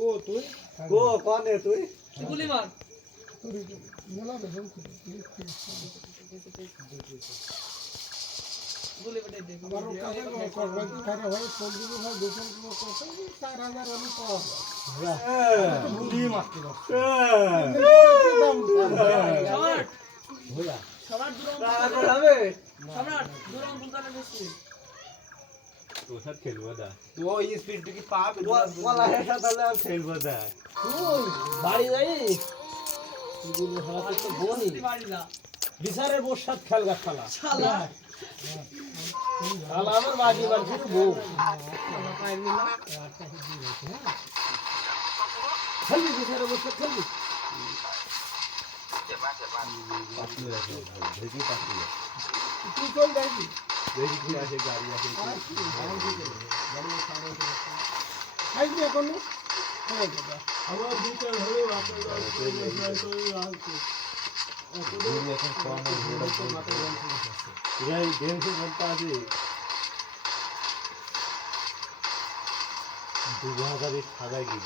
কো তুই কো কোনে তুই গুলি মার তোর মেলা দেখুন গুলি বেটে দে আমার কাছে করবে খারে ভাই ফোন দিবি ভাই দোকান কোনো কথা 4000 আমি পাওয়া গুলি মারতে দাও সম্রাট ভোলা সম্রাট দুরম তারপর হবে সম্রাট দুরম বুলকানে বেশি তো সাথ খেলবো দা তো এই স্পিড কি পাপ ওলা হেটা তাহলে আমি খেলবো দা তুই বাড়ি যাই গুলি হারাতে তো বনি বাড়ি না বিচারের বোর সাথে খেলগা খেলা শালা শালা আমার বাড়ি বাড়ি বউ শালা পাইনি না খেলবি বিচারের বোর সাথে খেলবি দেখি পাখি তুই চল দেখবি দেখি কি আছে গাড়ি আছে খাইবি এখন আমার বিচার হলো আপনার এখন কোন এই দেড়শো ঘন্টা আছে 2000 খাগাই কি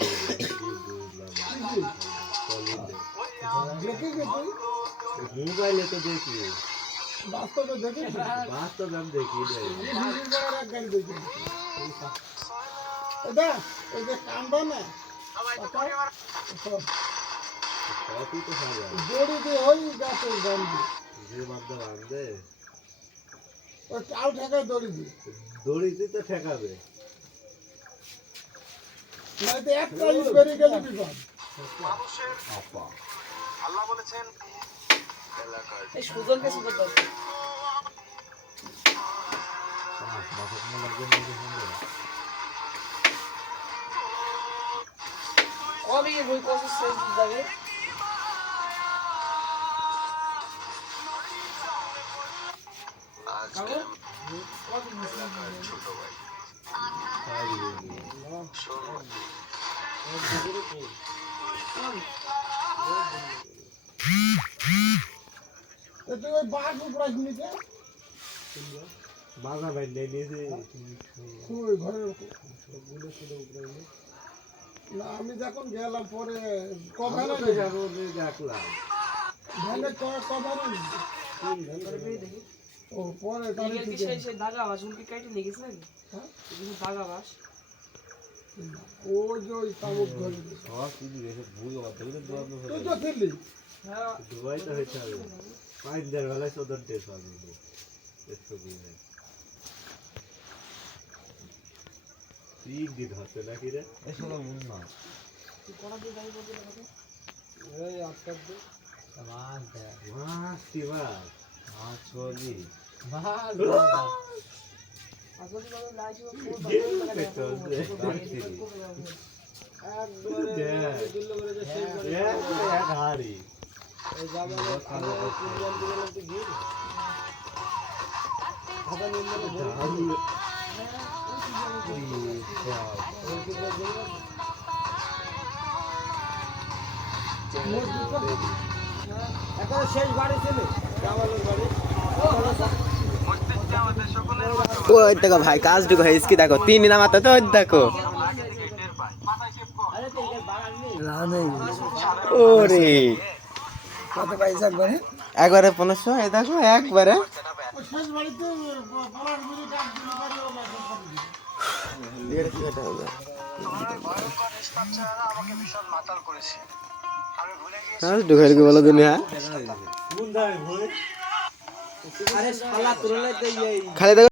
দেখে গে তুই মোবাইলে তো দেখি বাস্তবে দেখে বাস্তব আমি দেখি এক গাড়ি দেখে এটা এই যে কান্দা না কপি তো খাগা দড়ি দিয়ে ওই গাছের গান্ধি যে বান্দা বান্দে ওই চাল ঠেকায় দড়ি দিয়ে দড়িতে তো ঠেকাবে নয়তো একটা ইউজ করে গেলে বিপদ আপা এই সুজনকে সুজন দাও কবে বই কোর্স শেষ যাবে কাগো ছোট ভাই তুই ওই বাঘ উপড়াই নিতে মাজা ভাই নিয়েছে ওই ঘরের সবগুলো ছিল উপড়াই না আমি যখন গেলাম পরে কভার দেখলাম ভ্যানে কভার ও পরে গাড়ি কি থেকে সেই দাগা বাস উনকে কাটে নিয়ে গেছেন হ্যাঁ কিছু দাগা বাস ও যে ওই তাবুক ঘরে সব কিছু রেখে ভুল অর্ধেক তুই তো ছিলি হ্যাঁ দুবাই তো হয়েছে হবে 5 বেলায় 14 ডেস হবে একশো দিনে 3 দিন হচ্ছে নাকি রে এসব মন না তুই কোন দিন যাই বলতে লাগে এই আটকার দে মাছ কি মাছ মাছ চলি ভালো আসলে বাবা লাইট ও এক হাড়ি এই যাবে তিনজন দিলে তো গিয়ে খাতা নিয়ে এখন শেষ বাড়ি ছিল জামালের বাড়ি ওই দেখো ভাই কাজ ঢুকো হয়েছে কি দেখো 3 দিন মাত্র তো ওই দেখো ওরে কত পয়সা করে একবারে 1500 এই দেখো একবারে শেষ বাড়িতে পলাশ মিলি ডাক দিল বাড়ি ও কাজ ঢুকে কি বলো দুনিয়া কোন দায় ভয় আরে শালা তুললে তো এই খালি দেখো